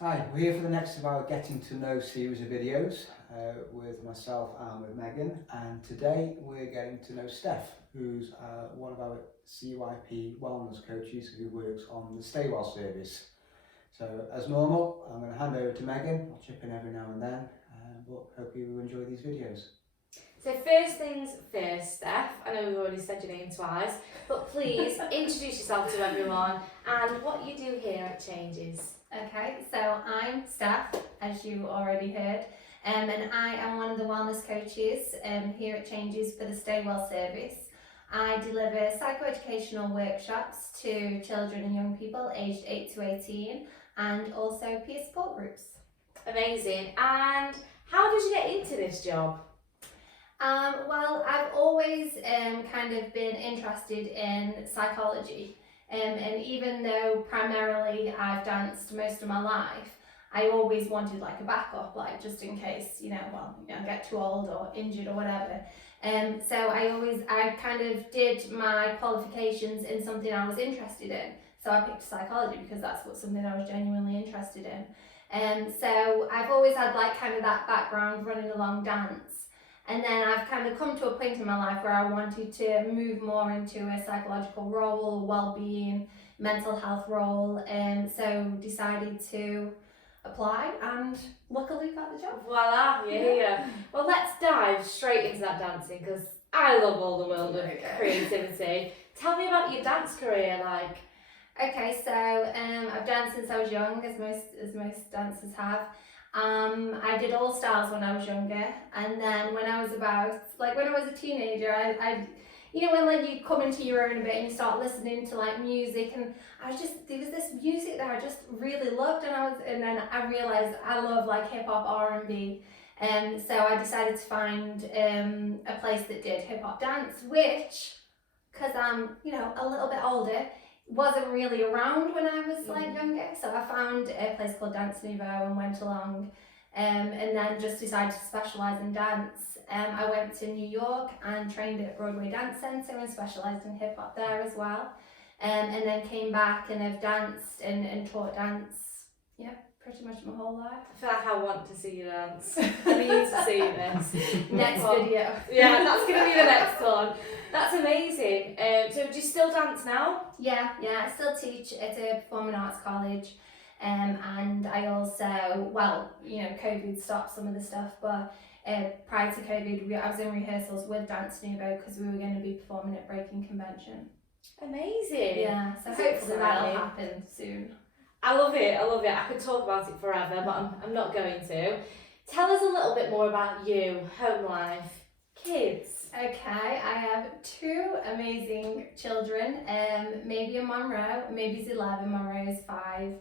Hi, we're here for the next of our Getting to Know series of videos with myself and with Megan, and today we're getting to know Steph, who's one of our CYP wellness coaches who works on the Stay Well service. So as normal, I'm going to hand over to Megan. I'll chip in every now and then, but hope you enjoy these videos. So first things first, Steph, I know we've already said your name twice, but please introduce yourself to everyone and what you do here at Changes. Okay, so I'm Steph, as you already heard, and I am one of the wellness coaches here at Changes for the Stay Well service. I deliver psychoeducational workshops to children and young people aged 8 to 18 and also peer support groups. Amazing. And how did you get into this job? Well, I've always kind of been interested in psychology. And even though primarily I've danced most of my life, I always wanted like a backup, like just in case, I get too old or injured or whatever. So I kind of did my qualifications in something I was interested in. So I picked psychology because that's something I was genuinely interested in. So I've always had like kind of that background running along dance. And then I've kind of come to a point in my life where I wanted to move more into a psychological role, well-being, mental health role, and so decided to apply and luckily got the job. Voila, you're here. Well, let's dive straight into that dancing because I love all the world of creativity. Tell me about your dance career, like. Okay, so I've danced since I was young, as most dancers have. I did all styles when I was younger, and then when I was a teenager, I when like you come into your own a bit and you start listening to like music, and there was this music that I just really loved, and then I realized I love like hip hop, R&B, and so I decided to find a place that did hip hop dance, which, because I'm a little bit older, wasn't really around when I was like younger, so I found a place called Dance Nouveau and went along, and then just decided to specialise in dance. I went to New York and trained at Broadway Dance Centre and specialised in hip hop there as well, and then came back and have danced and taught dance, pretty much my whole life. I feel like I want to see you dance. I need to see this. Next video. Yeah, that's going to be the next one. That's amazing. So do you still dance now? Yeah, I still teach at a performing arts college, and I also, COVID stopped some of the stuff, but prior to COVID, I was in rehearsals with Dance Nouveau because we were going to be performing at Breaking Convention. Amazing. Yeah, so hopefully that'll happen soon. I love it. I could talk about it forever, but I'm not going to. Tell us a little bit more about you, home life, kids. Okay, I have 2 amazing children. Maybe Monroe, maybe's 11, Monroe is 5.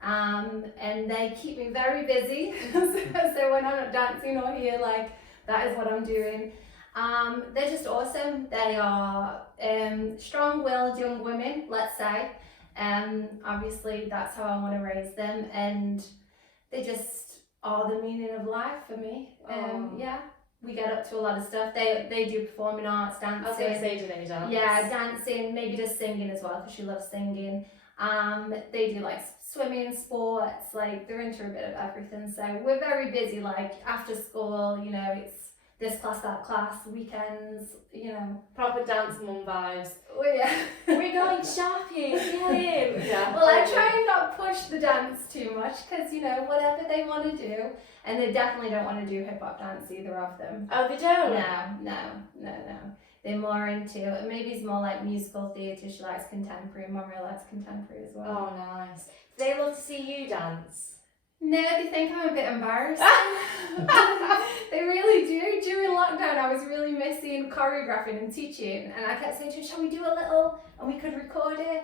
And they keep me very busy. So when I'm not dancing or here, like, that is what I'm doing. They're just awesome. They are strong-willed young women, let's say. Obviously that's how I want to raise them, and they just are the meaning of life for me. We get up to a lot of stuff. They do performing arts, dancing. I was going to say, do they dance? Yeah, dancing, maybe just singing as well because she loves singing. They do like swimming, sports, like they're into a bit of everything. So we're very busy, like after school, it's this class, that class, weekends, Proper dance mum vibes. Oh yeah. We're going shopping, get in. Yeah. Well, I try and not push the dance too much because, whatever they want to do. And they definitely don't want to do hip hop dance, either of them. Oh, they don't? No. They're more into, maybe it's more like musical theatre. She likes contemporary. Mum really likes contemporary as well. Oh, nice. Do they love to see you dance? No, they think I'm a bit embarrassed. They really do. During lockdown, I was really missing choreographing and teaching, and I kept saying to her, shall we do a little, and we could record it?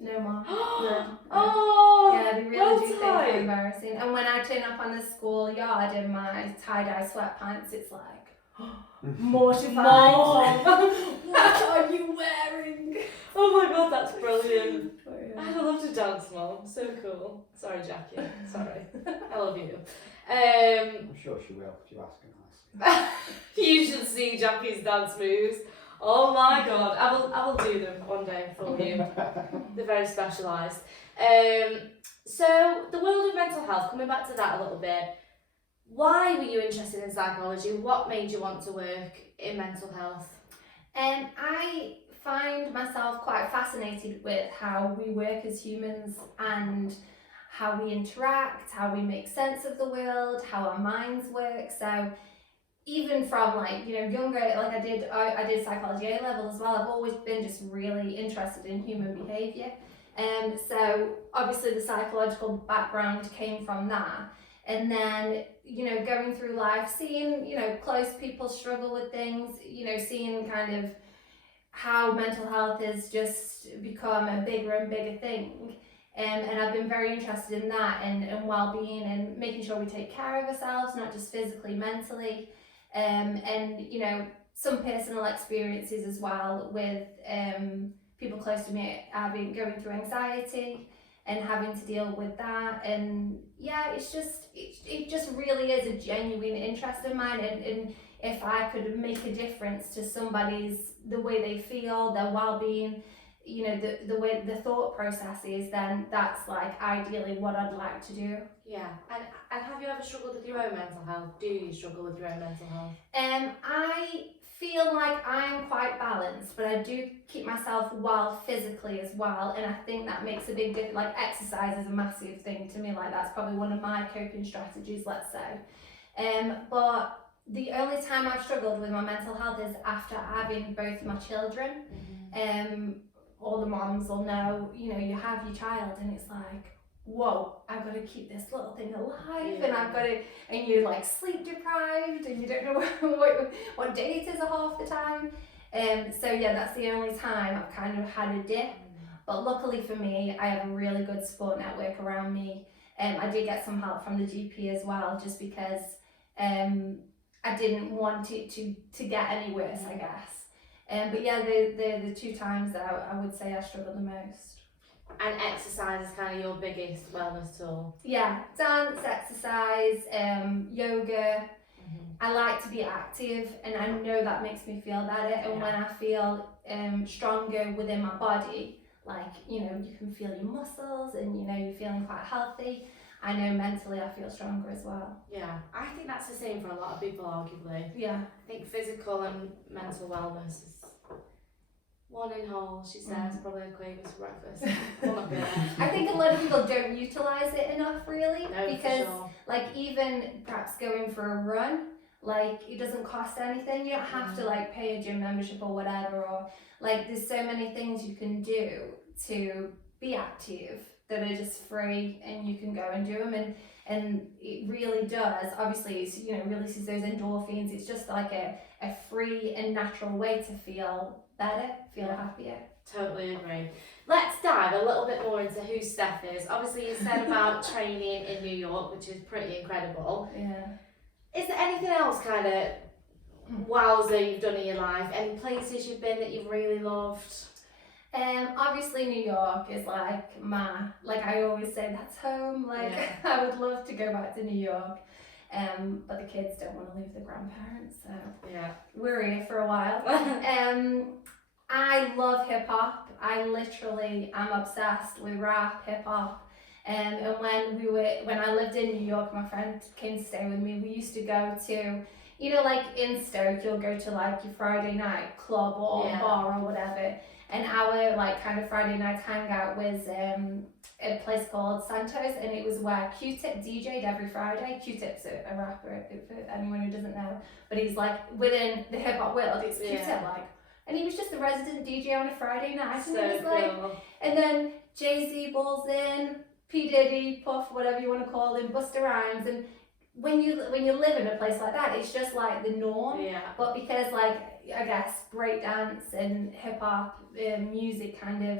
No, Mum. No. Oh, yeah, they really do think I'm embarrassing. And when I turn up on the schoolyard in my tie-dye sweatpants, it's like, mortified. What are you wearing? Oh my god, that's brilliant. Oh, yeah. I'd love to dance, Mum. So cool. Sorry, Jackie. Sorry. I love you. I'm sure she will, if you ask her nicely. You should see Jackie's dance moves. Oh my god, I will do them one day for you. They're very specialised. So the world of mental health, coming back to that a little bit, why were you interested in psychology? What made you want to work in mental health? I find myself quite fascinated with how we work as humans and how we interact, how we make sense of the world, how our minds work. So even from like, you know, younger, like I did psychology A level as well. I've always been just really interested in human behaviour. So obviously the psychological background came from that. And then, you know, going through life, seeing, you know, close people struggle with things, you know, seeing kind of how mental health has just become a bigger and bigger thing. And I've been very interested in that and well-being and making sure we take care of ourselves, not just physically, mentally. And, you know, some personal experiences as well with people close to me going through anxiety and having to deal with that. And yeah, it's just, it just really is a genuine interest of mine. And if I could make a difference to somebody's, the way they feel, their well-being, you know, the way the thought process is, then that's like ideally what I'd like to do. Yeah, and have you ever struggled with your own mental health? Do you struggle with your own mental health? I feel like I'm quite balanced, but I do keep myself well physically as well, and I think that makes a big difference. Like exercise is a massive thing to me, like that's probably one of my coping strategies, let's say. But the only time I've struggled with my mental health is after having both my children. All the moms will know, you know, you have your child and it's like, whoa, I've got to keep this little thing alive, and I've got to, and you're like sleep deprived and you don't know what day it is half the time. So yeah, that's the only time I've kind of had a dip. But luckily for me, I have a really good support network around me. I did get some help from the GP as well, just because I didn't want it to get any worse, I guess. But yeah, the two times that I would say I struggled the most. And exercise is kind of your biggest wellness tool? Yeah, dance, exercise, yoga. I like to be active, and I know that makes me feel better. And when I feel stronger within my body, like, you know, you can feel your muscles and, you know, you're feeling quite healthy. I know mentally I feel stronger as well. Yeah, I think that's the same for a lot of people, arguably. Yeah. I think physical and mental wellness is one in whole, she says, probably a Quavers for breakfast. I think a lot of people don't utilise it enough, really, no, because sure. like even perhaps going for a run, like it doesn't cost anything. You don't have to like pay a gym membership or whatever, or like there's so many things you can do to be active that are just free, and you can go and do them, and it really does, obviously it's, you know, releases those endorphins. It's just like a free and natural way to feel better, feel happier. Totally agree. Let's dive a little bit more into who Steph is. Obviously you said about training in New York, which is pretty incredible. Yeah. Is there anything else kind of wowza you've done in your life? Any places you've been that you've really loved? Obviously New York is like I always say, that's home. Like I would love to go back to New York. But the kids don't want to leave the grandparents, so we're here for a while. I love hip hop. I literally am obsessed with rap, hip hop. And when I lived in New York, my friend came to stay with me. We used to go to, you know, like in Stoke, you'll go to like your Friday night club or bar or whatever. And our like kind of Friday night hangout was a place called Santos, and it was where Q-Tip DJ'd every Friday. Q-Tip's a rapper, for anyone who doesn't know, but he's like within the hip hop world, it's Q-Tip like, and he was just the resident DJ on a Friday night, and it was like, and then Jay-Z balls in, P Diddy, Puff, whatever you want to call him, Busta Rhymes, and when you live in a place like that, it's just like the norm. But because like I guess breakdance and hip hop music kind of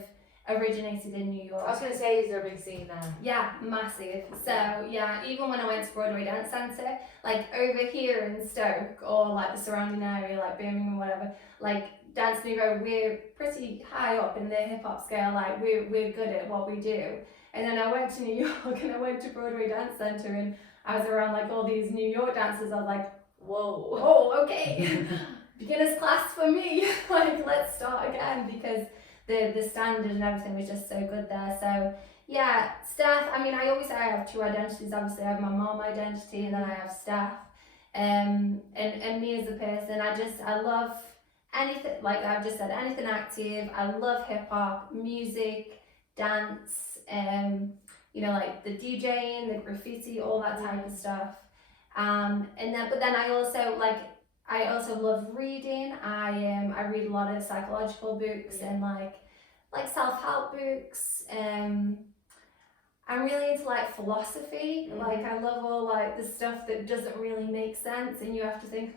originated in New York. I was going to say, is there a big scene there? Yeah, massive. So yeah, even when I went to Broadway Dance Centre, like over here in Stoke or like the surrounding area, like Birmingham, whatever, like Dance Nouveau, we're pretty high up in the hip hop scale. Like we're good at what we do. And then I went to New York and I went to Broadway Dance Centre, and I was around like all these New York dancers. I was like, whoa, okay. Beginner's class for me. Like, let's start again, because the standard and everything was just so good there. So Yeah, Steph, I mean, I always say I have two identities. Obviously, I have my mom identity and then I have Steph. And me as a person, I love anything, like I've just said, anything active. I love hip hop, music, dance, you know, like the DJing, the graffiti, all that type of stuff. But then I also love reading. I read a lot of psychological books and like self-help books. I'm really into like philosophy. Like I love all like the stuff that doesn't really make sense and you have to think,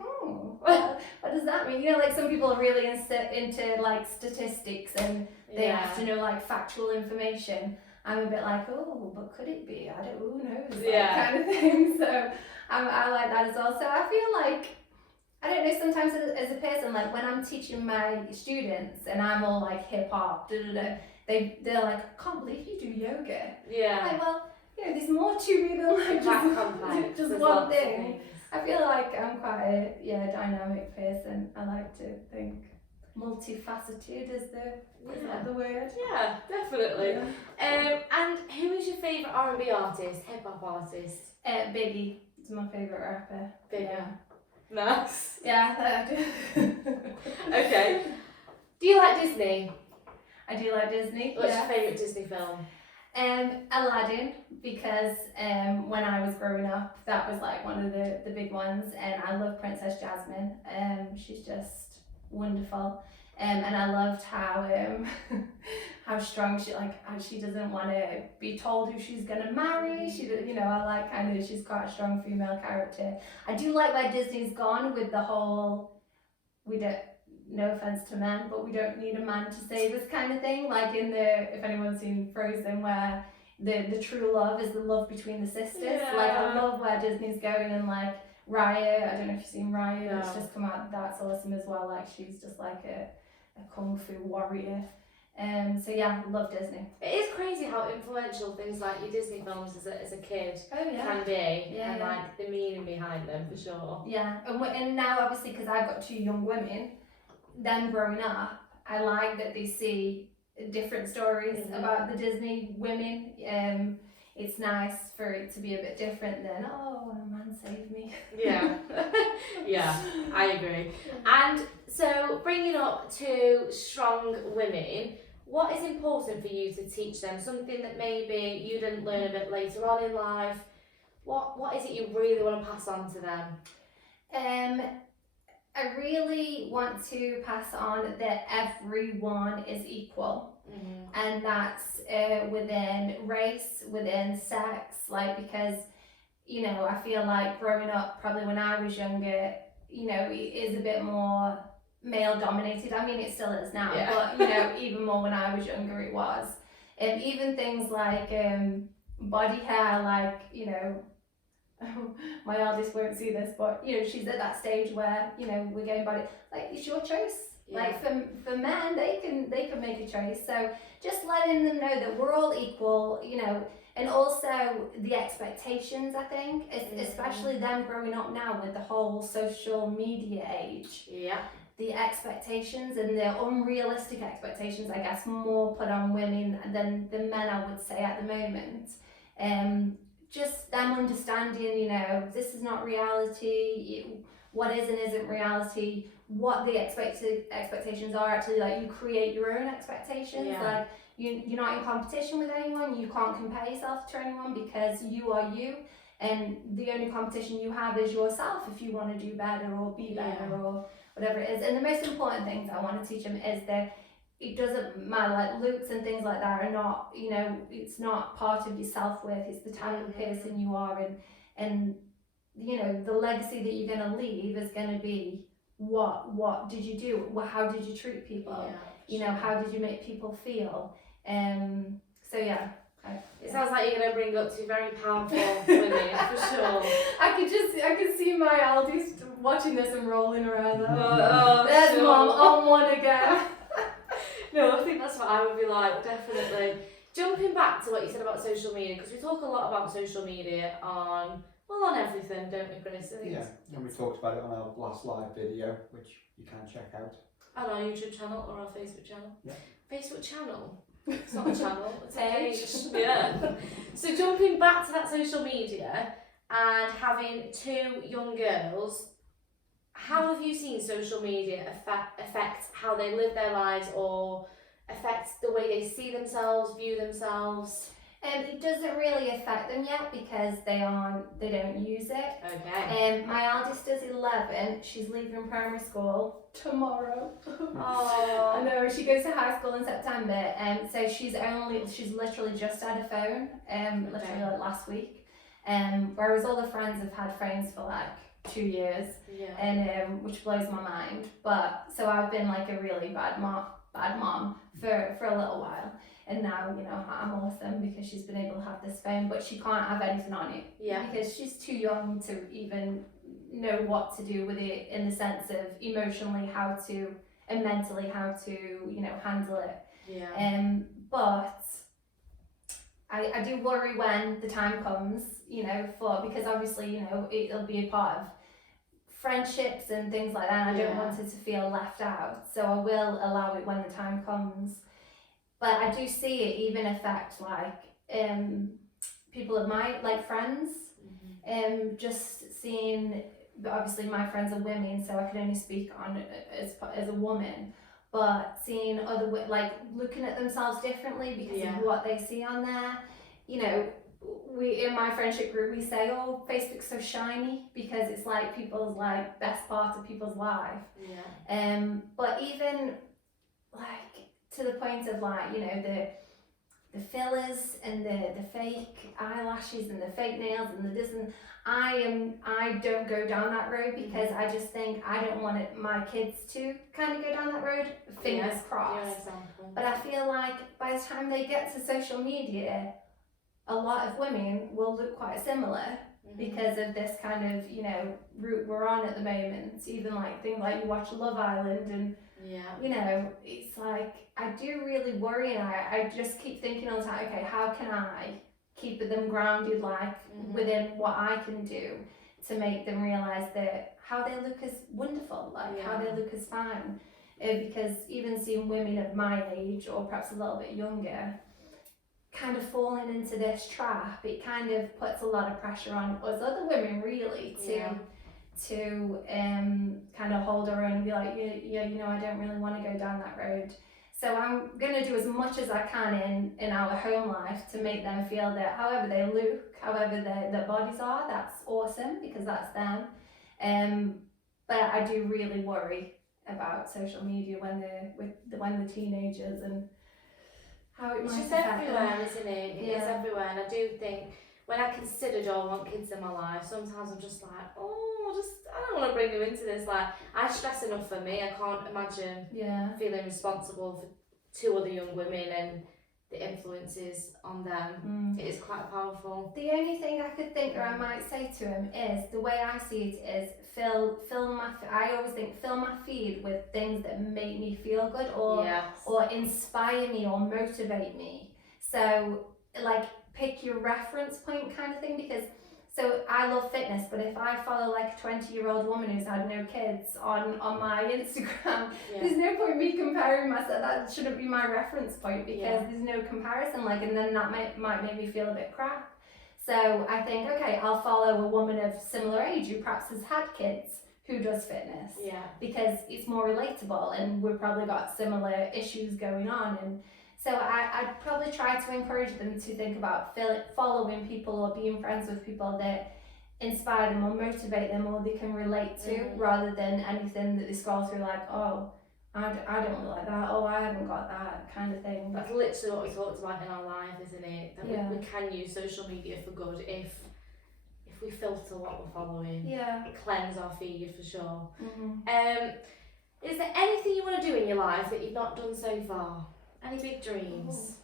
what does that mean? You know, like some people are really into like statistics and they have to know like factual information. I'm a bit like, but could it be? Who knows? Like, kind of thing. So I like that as well. So I feel like, I don't know, sometimes as a person, like when I'm teaching my students and I'm all like hip hop, they're like, I can't believe you do yoga. Yeah. I'm like, well, you know, there's more to me than like just one thing. I feel like I'm quite a dynamic person. I like to think multifaceted is that the word? Yeah, definitely. Yeah. And who is your favourite R&B artist, hip hop artist? Biggie is my favourite rapper. Biggie. Yeah. Nice. Yeah, I do. Okay. Do you like Disney? I do like Disney. What's your favourite Disney film? Aladdin, because when I was growing up, that was like one of the big ones, and I love Princess Jasmine. She's just wonderful. And I loved how strong she doesn't want to be told who she's gonna marry. She's quite a strong female character. I do like where Disney's gone with the whole, no offense to men, but we don't need a man to save us kind of thing. Like if anyone's seen Frozen, where the true love is the love between the sisters. Yeah. Like I love where Disney's going, and like Raya, I don't know if you've seen Raya, that's just come out, that's awesome as well. Like she's just like a kung fu warrior. So yeah, love Disney. It is crazy how influential things like your Disney films as a kid can be, and like the meaning behind them for sure. Yeah, and now obviously because I've got two young women, them growing up, I like that they see different stories about the Disney women. It's nice for it to be a bit different than, a man saved me. Yeah, yeah, I agree. And so bringing up two strong women, what is important for you to teach them? Something that maybe you didn't learn a bit later on in life. What is it you really want to pass on to them? I really want to pass on that everyone is equal. And that's within race, within sex, because I feel like growing up, probably when I was younger, it is a bit more male dominated. I mean, it still is now, but even more when I was younger it was. And even things like body hair, my eldest won't see this, but she's at that stage where we're getting body, it's your choice. For men, they can make a choice. So just letting them know that we're all equal, and also the expectations, I think, especially them growing up now with the whole social media age. Yeah. The expectations and the unrealistic expectations, I guess, more put on women than the men, I would say, at the moment. Just them understanding, this is not reality, what is and isn't reality, what the expectations are actually, you create your own expectations. You're not in competition with anyone, you can't compare yourself to anyone because you are you, and the only competition you have is yourself if you want to do better or be better or whatever it is. And the most important things I want to teach them is that it doesn't matter, looks and things like that are not, it's not part of your self-worth, it's the type of person you are, and the legacy that you're going to leave is going to be what did you do, how did you treat people, how did you make people feel, so yeah. It sounds like you're going to bring up two very powerful women, for sure. I could see my eldest watching this and rolling around. There's sure. Mom on one again. No, I think that's what I would be like, definitely. Jumping back to what you said about social media, because we talk a lot about social media on everything, don't we, Kris? Yeah, and we talked about it on our last live video, which you can check out. On our YouTube channel or our Facebook channel? Yeah. Facebook channel? It's not a channel, it's a page. Yeah. So jumping back to that social media and having 2 young girls, how have you seen social media affect how they live their lives or affect the way they see themselves, view themselves? It doesn't really affect them yet because they don't use it. Okay. My eldest is 11. She's leaving primary school tomorrow. Oh. I know, she goes to high school in September, so she's literally just had a phone, literally like last week. Whereas all the friends have had phones for like 2 years, Yeah. and which blows my mind. But so I've been like a really bad mom for a little while. And now, you know, I'm awesome because she's been able to have this phone, but she can't have anything on it. Yeah. Because she's too young to even know what to do with it in the sense of emotionally how to and mentally how to, you know, handle it. Yeah. But I do worry when the time comes, you know, because obviously, you know, it'll be a part of friendships and things like that, and I don't want her to feel left out. So I will allow it when the time comes. But I do see it even affect like people of my like friends. Just seeing, obviously my friends are women, so I can only speak on as a woman. But seeing other like looking at themselves differently because of what they see on there. You know, we in my friendship group we say, oh, Facebook's so shiny because it's like people's like best part of people's life. Yeah. But even like to the point of like, you know, the fillers and the fake eyelashes and the fake nails and the this and I don't go down that road because I just think I don't want my kids to kind of go down that road. Fingers crossed. But I feel like by the time they get to social media, a lot of women will look quite similar because of this kind of, you know, route we're on at the moment. Even like things like you watch Love Island and you know, it's like I do really worry, and I just keep thinking all the time, okay, how can I keep them grounded like within what I can do to make them realise that how they look is wonderful, like how they look is fine. Because even seeing women of my age or perhaps a little bit younger kind of falling into this trap, it kind of puts a lot of pressure on us other women really to kind of hold our own and be like, yeah, you know, I don't really want to go down that road. So I'm going to do as much as I can in our home life to make them feel that however they look, however their bodies are, that's awesome because that's them. But I do really worry about social media when the teenagers and how it it's might just affect everywhere, them. isn't it? It's everywhere, and I do think when I consider do I want kids in my life, sometimes I'm just like, I don't want to bring them into this. Like, I stress enough for me. I can't imagine feeling responsible for 2 other young women and the influences on them. It is quite powerful. The only thing I could think that I might say to him is, the way I see it is, I always think fill my feed with things that make me feel good or inspire me or motivate me. So like pick your reference point kind of thing, because so I love fitness, but if I follow like a 20-year-old woman who's had no kids on my Instagram, there's no point me comparing myself. That shouldn't be my reference point because there's no comparison, like, and then that might make me feel a bit crap. So I think, okay, I'll follow a woman of similar age who perhaps has had kids who does fitness because it's more relatable and we've probably got similar issues going on. And so I'd probably try to encourage them to think about following people or being friends with people that inspire them or motivate them or they can relate to, rather than anything that they scroll through like, oh, I don't look like that, oh, I haven't got that kind of thing. That's literally what we talked about in our life, isn't it? That we can use social media for good if we filter what we're following. Cleanse our feed for sure. Is there anything you want to do in your life that you've not done so far? Any big dreams?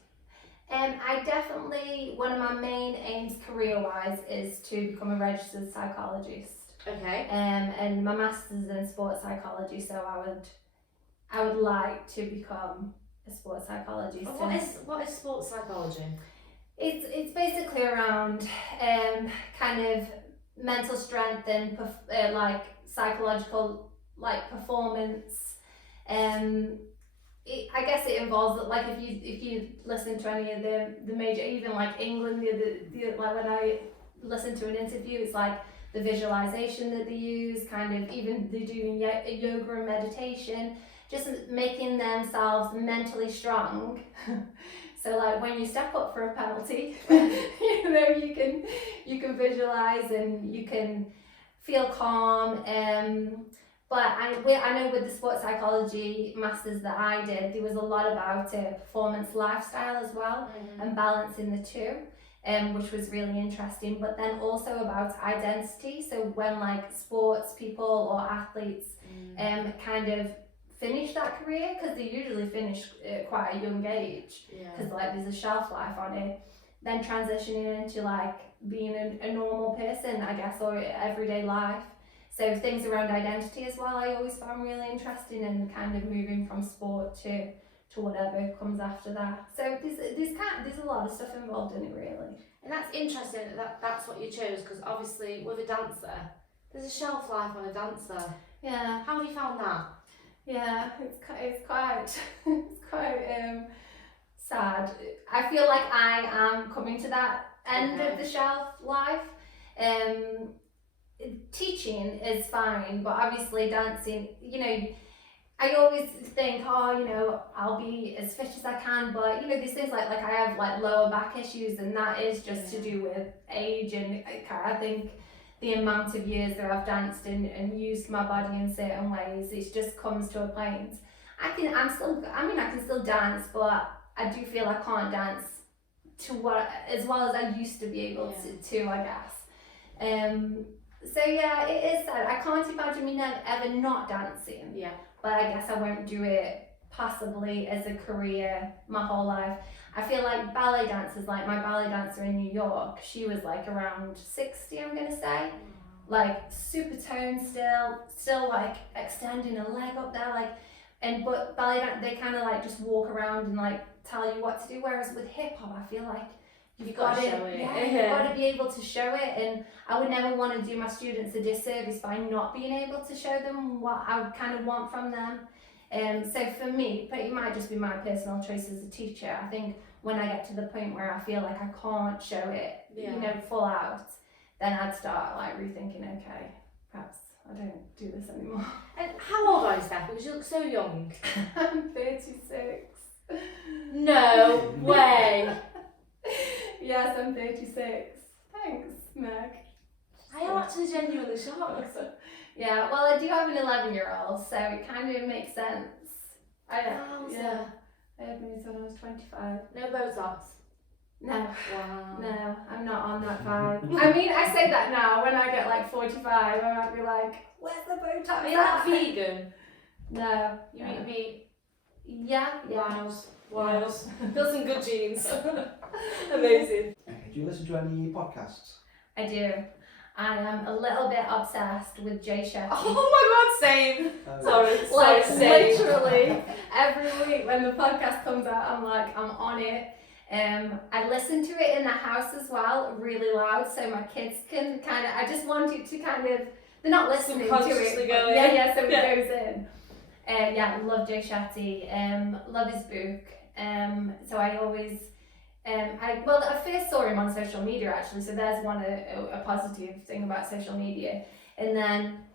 I definitely, one of my main aims career-wise is to become a registered psychologist. Okay. And my master's in sports psychology, so I would like to become a sports psychologist. What is sports psychology? It's basically around kind of mental strength and like psychological like performance. I guess it involves, like, if you listen to any of the major, even like England, like when I listen to an interview, it's like the visualization that they use, kind of, even they do yoga and meditation, just making themselves mentally strong. So like when you step up for a penalty, you know, you can visualize and you can feel calm. But I know with the sports psychology masters that I did, there was a lot about performance lifestyle as well, and balancing the two, which was really interesting. But then also about identity. So when like sports people or athletes kind of finish that career, because they usually finish at quite a young age, because like there's a shelf life on it, then transitioning into like being a normal person, I guess, or everyday life. So things around identity as well, I always found really interesting, and kind of moving from sport to whatever comes after that. So there's a lot of stuff involved in it, really. And that's interesting that's what you chose, because obviously with a dancer, there's a shelf life on a dancer. Yeah. How have you found that? Yeah, it's quite it's quite sad. I feel like I am coming to that end of the shelf life. Teaching is fine, but obviously dancing, you know, I always think, oh, you know, I'll be as fit as I can, but you know, these things like I have like lower back issues, and that is just to do with age, and I think the amount of years that I've danced and used my body in certain ways, it just comes to a point. I can still dance, but I do feel I can't dance as well as I used to be able to, I guess. So yeah, it is sad. I can't imagine me ever not dancing. Yeah. But I guess I won't do it possibly as a career my whole life. I feel like ballet dancers, like my ballet dancer in New York, she was like around 60, I'm gonna say. Like super toned still like extending a leg up there, but ballet they kind of like just walk around and like tell you what to do. Whereas with hip hop, I feel like you've got to show it. Yeah, you've got to be able to show it, and I would never want to do my students a disservice by not being able to show them what I kind of want from them. So for me, but it might just be my personal choice as a teacher. I think when I get to the point where I feel like I can't show it, you know, full out, then I'd start like rethinking. Okay, perhaps I don't do this anymore. And how old are you, Steph? Because you look so young. I'm 36. No way. Yes, I'm 36. Thanks, Meg. I am actually genuinely shocked. Yeah, well, I do have an 11-year-old, so it kind of makes sense. I had moved when I was 25. No Botox? No. Wow. No, I'm not on that vibe. I mean, I say that now. When I get like 45, I might be like, where's the Botox? Are you not vegan? No. You eat meat? Yeah. Wiles. Got some good genes. Amazing. Okay, do you listen to any podcasts? I do. I am a little bit obsessed with Shetty. Oh my god, same. Sorry, same. Literally every week when the podcast comes out, I'm on it. I listen to it in the house as well, really loud, so my kids can kind of. I just want it to kind of. They're not listening to it. Go Yeah, so it goes in. Love Shetty. Love his book. So I always. I first saw him on social media actually, so there's one a positive thing about social media. And then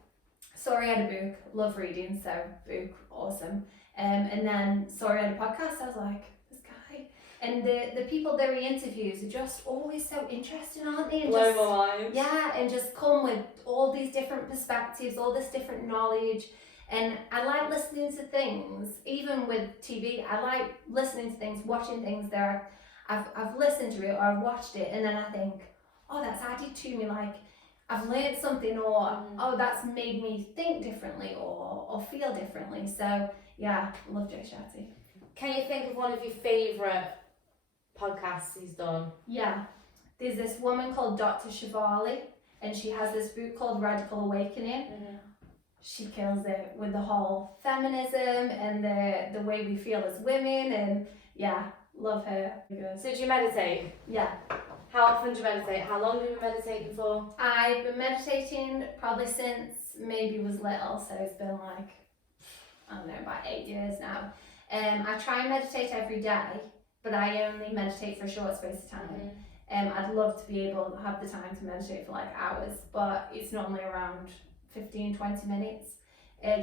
saw he had a book, love reading, so book, awesome. And then saw he had a podcast, I was like, this guy. And the people that he interviews are just always so interesting, aren't they? And blow my mind. Yeah, and just come with all these different perspectives, all this different knowledge. And I like listening to things, even with TV, I like listening to things, watching things there. I've listened to it or I've watched it, and then I think, oh, that's added to me, like I've learned something, or oh, that's made me think differently or feel differently. So yeah, love Shetty. Can you think of one of your favourite podcasts he's done? Yeah, there's this woman called Dr. Shivali, and she has this book called Radical Awakening. She kills it with the whole feminism and the way we feel as women, and yeah, love her. So do you meditate? Yeah. How often do you meditate? How long have you been meditating for? I've been meditating probably since maybe was little, so it's been like, I don't know, about 8 years now. I try and meditate every day, but I only meditate for a short space of time. I'd love to be able to have the time to meditate for like hours, but it's normally around 15-20 minutes,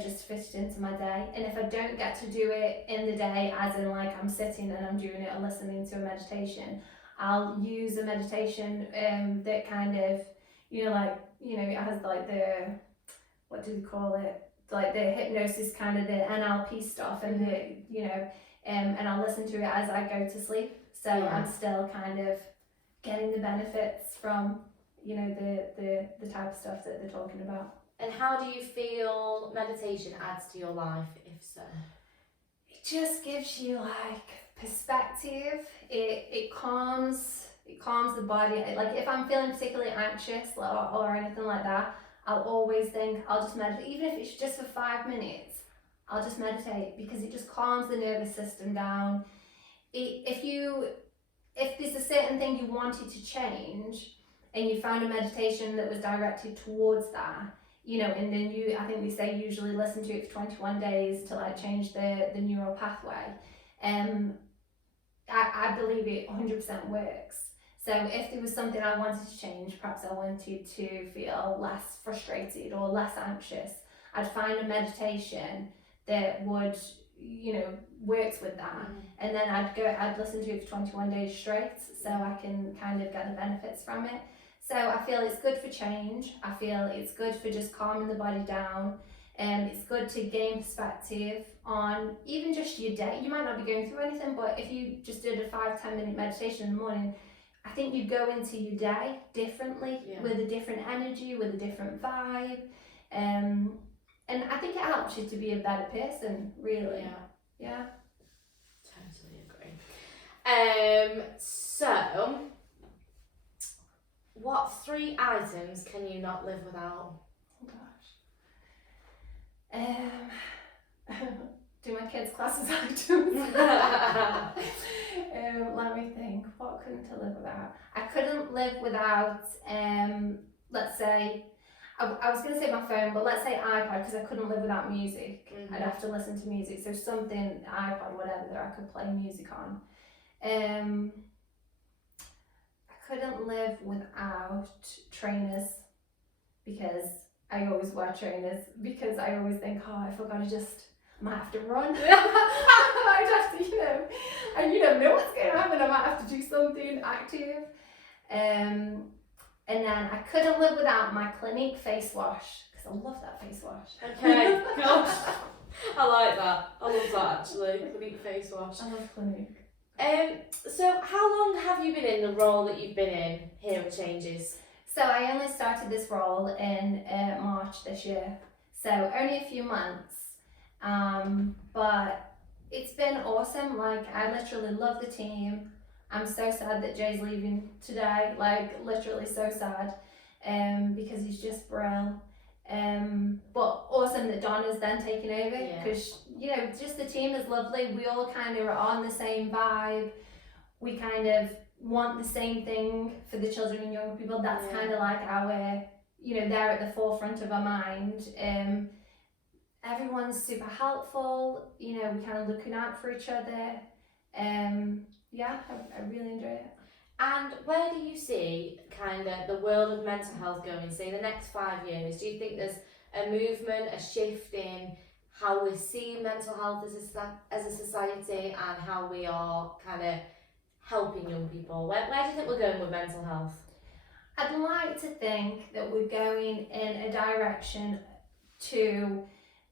just to fit it into my day. And if I don't get to do it in the day, as in like I'm sitting and I'm doing it or listening to a meditation, I'll use a meditation that kind of, it has like the, what do they call it? Like the hypnosis, kind of the NLP stuff, and and I'll listen to it as I go to sleep. So I'm still kind of getting the benefits from, the type of stuff that they're talking about. And how do you feel meditation adds to your life, if so? It just gives you like perspective. It calms the body. Like if I'm feeling particularly anxious or anything like that, I'll always think I'll just meditate. Even if it's just for 5 minutes, I'll just meditate, because it just calms the nervous system down. If there's a certain thing you wanted to change and you found a meditation that was directed towards that, and then I think they say usually listen to it for 21 days to like change the neural pathway. I believe it 100% works. So if there was something I wanted to change, perhaps I wanted to feel less frustrated or less anxious, I'd find a meditation that would, works with that. And then I'd listen to it for 21 days straight, so I can kind of get the benefits from it. So I feel it's good for change. I feel it's good for just calming the body down. It's good to gain perspective on even just your day. You might not be going through anything, but if you just did a 5-10 minute meditation in the morning, I think you go into your day differently, with a different energy, with a different vibe. And I think it helps you to be a better person, really. Yeah. Totally agree. So, what 3 items can you not live without? Oh gosh. Do my kids' classes items? Let me think. What couldn't I live without? I couldn't live without, let's say, I was going to say my phone, but let's say iPod, because I couldn't live without music. I'd have to listen to music. So something, iPod, whatever, that I could play music on. I couldn't live without trainers, because I always wear trainers, because I always think, if I gotta I might have to run. I might have to, and you don't know what's going to happen. I might have to do something active. And then I couldn't live without my Clinique face wash, because I love that face wash. Okay, gosh, I like that. I love that actually. Clinique face wash. I love Clinique. So how long have you been in the role that you've been in here at Changes? So I only started this role in March this year, so only a few months. But it's been awesome. Like, I literally love the team. I'm so sad that Jay's leaving today, like literally so sad, because he's just brilliant. But awesome that Donna's then taken over, because just the team is lovely. We all kind of are on the same vibe. We kind of want the same thing for the children and young people. That's kind of like our, they're at the forefront of our mind. Everyone's super helpful. We kind of looking out for each other. I really enjoy it. And where do you see kind of the world of mental health going, say, the next 5 years? Do you think there's a movement, a shift in how we see mental health as a society and how we are kind of helping young people? Where do you think we're going with mental health? I'd like to think that we're going in a direction to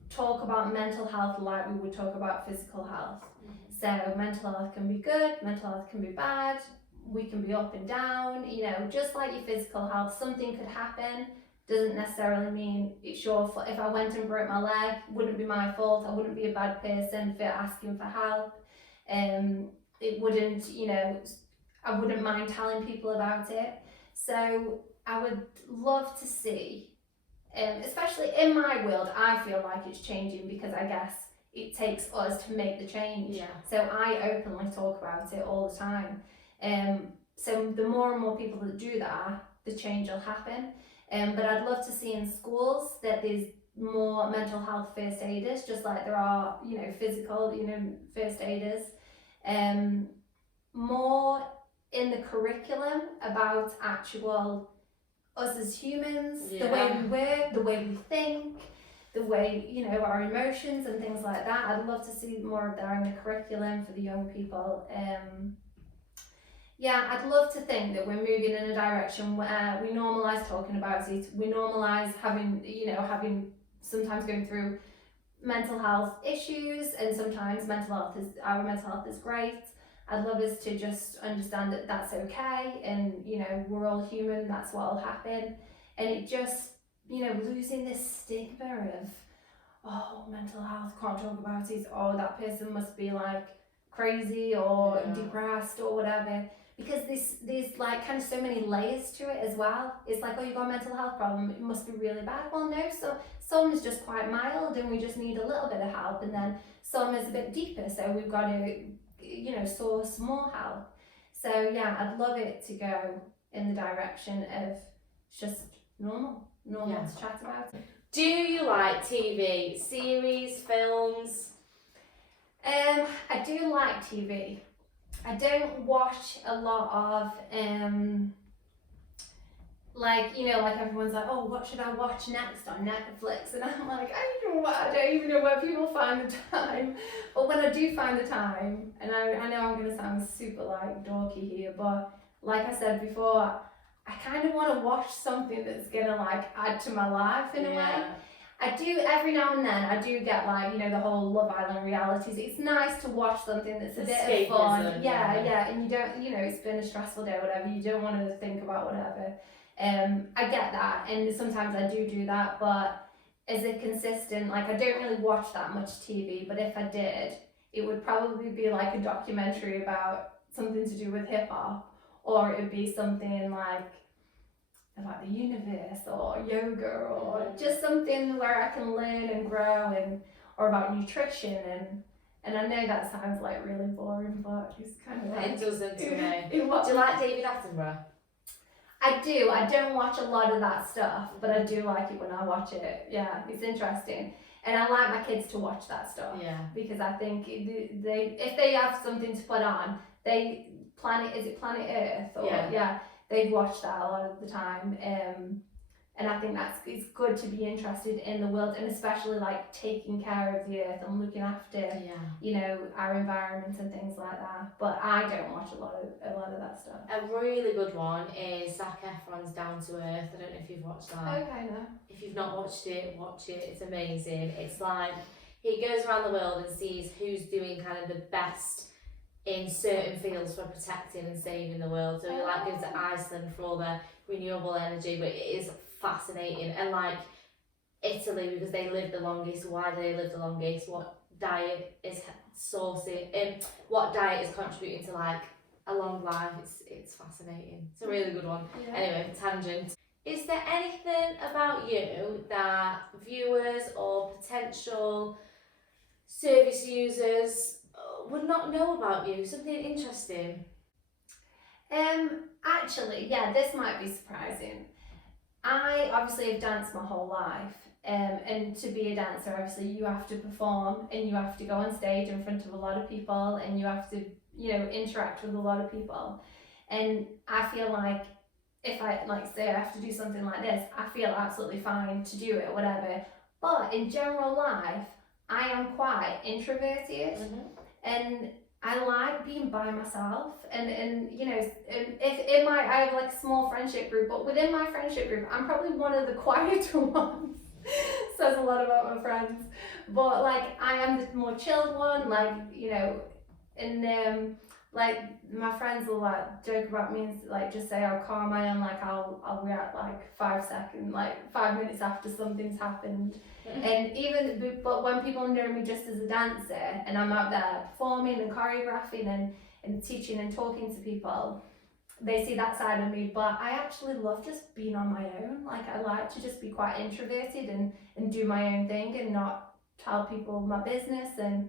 talk about mental health like we would talk about physical health. So mental health can be good, mental health can be bad, we can be up and down, just like your physical health, something could happen, doesn't necessarily mean it's your fault. If I went and broke my leg, wouldn't be my fault, I wouldn't be a bad person for asking for help. It wouldn't, I wouldn't mind telling people about it. So I would love to see, especially in my world, I feel like it's changing because I guess it takes us to make the change. Yeah. So I openly talk about it all the time. So the more and more people that do that, the change will happen. But I'd love to see in schools that there's more mental health first aiders, just like there are, you know, physical, you know, first aiders. More in the curriculum about actual us as humans, the way we work, the way we think, the way, you know, our emotions and things like that. I'd love to see more of that in the curriculum for the young people. Yeah, I'd love to think that we're moving in a direction where we normalise talking about it, we normalise having, you know, sometimes going through mental health issues, and sometimes our mental health is great. I'd love us to just understand that that's okay, and, you know, we're all human, that's what will happen. And it just, you know, losing this stigma of, oh, mental health, can't talk about it, or that person must be like crazy or depressed or whatever. Because there's like kind of so many layers to it as well. It's like, oh, you've got a mental health problem, it must be really bad. Well, no, so some is just quite mild and we just need a little bit of help, and then some is a bit deeper, so we've got to, you know, source more help. So yeah, I'd love it to go in the direction of just normal to chat about it. Do you like TV, series, films? I do like TV. I don't watch a lot of like, you know, like everyone's like, oh, what should I watch next on Netflix? And I'm like, I don't even know where people find the time. But when I do find the time, and I know I'm gonna sound super like dorky here, but like I said before, I kind of want to watch something that's gonna like add to my life in a way. I do every now and then. I do get like, you know, the whole Love Island realities. It's nice to watch something that's a bit of fun. Yeah, and you don't, you know, it's been a stressful day or whatever. You don't want to think about whatever. I get that, and sometimes I do that. But as a consistent, like, I don't really watch that much TV. But if I did, it would probably be like a documentary about something to do with hip hop, or it would be something like about the universe or yoga, or just something where I can learn and grow, and or about nutrition, and I know that sounds like really boring, but it's kind of like, it doesn't to me. Do you like David Attenborough? I do. I don't watch a lot of that stuff, but I do like it when I watch it. Yeah, it's interesting. And I like my kids to watch that stuff. Yeah. Because I think if they have something to put on, is it Planet Earth? Or, they've watched that a lot of the time. And I think it's good to be interested in the world, and especially like taking care of the earth and looking after, you know, our environment and things like that. But I don't watch a lot of that stuff. A really good one is Zac Efron's Down to Earth. I don't know if you've watched that. Okay, no. If you've not watched it, watch it. It's amazing. It's like he goes around the world and sees who's doing kind of the best in certain fields for protecting and saving the world. So he like goes to Iceland for all their renewable energy, but it is fascinating. And like Italy, because they live the longest. Why do they live the longest? What diet is what diet is contributing to like a long life? It's fascinating. It's a really good one. Anyway, tangent. Is there anything about you that viewers or potential service users would not know about you? Something interesting? Actually, this might be surprising. I obviously have danced my whole life, and to be a dancer, obviously you have to perform, and you have to go on stage in front of a lot of people, and you have to, you know, interact with a lot of people. And I feel like if I, like, say I have to do something like this, I feel absolutely fine to do it, whatever. But in general life, I am quite introverted, and I like being by myself, and you know, if I have like a small friendship group, but within my friendship group, I'm probably one of the quieter ones. Says a lot about my friends. But like, I am the more chilled one, like, you know, and like my friends will like joke about me and like just say how calm I am, like I'll react like 5 seconds, like 5 minutes after something's happened. And but when people know me just as a dancer, and I'm out there performing and choreographing and teaching and talking to people, they see that side of me. But I actually love just being on my own. Like, I like to just be quite introverted and do my own thing and not tell people my business, and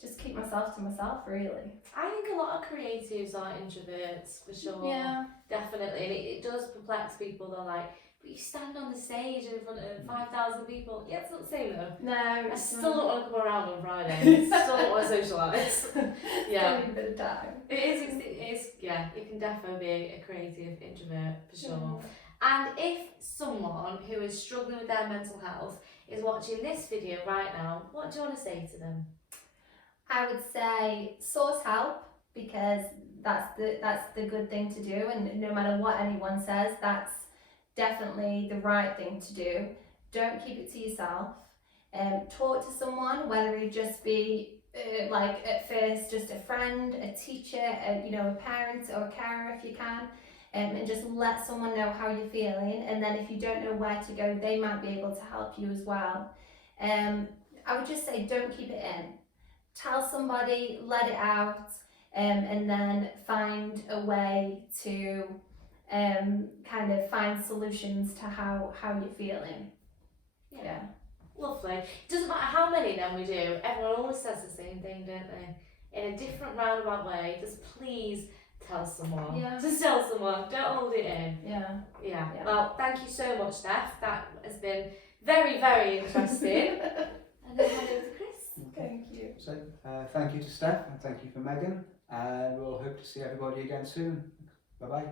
just keep myself to myself, really. I think a lot of creatives are introverts, for sure. Yeah. Definitely. And it does perplex people. They're like, But you stand on the stage in front of 5,000 people. Yeah, it's not the same though. No, I it's still not. don't want to come around on Friday. Still don't want to socialise. Yeah. Still need a bit of time. It is, yeah, you can definitely be a creative introvert for sure. And if someone who is struggling with their mental health is watching this video right now, what do you want to say to them? I would say source help, because that's the good thing to do, and no matter what anyone says, that's definitely the right thing to do. Don't keep it to yourself. Talk to someone, whether it just be like at first just a friend, a teacher, a parent or a carer if you can, and just let someone know how you're feeling, and then if you don't know where to go, they might be able to help you as well. I would just say don't keep it in. Tell somebody, let it out, and then find a way to kind of find solutions to how you're feeling. Yeah. Lovely. It doesn't matter how many then we do, everyone always says the same thing, don't they? In a different roundabout way, just please tell someone. Yeah. Just tell someone, don't hold it in. Yeah. Well, thank you so much, Steph. That has been very, very interesting. And then hand over to Kris. Thank you. So thank you to Steph and thank you for Megan, and we'll hope to see everybody again soon. Bye bye.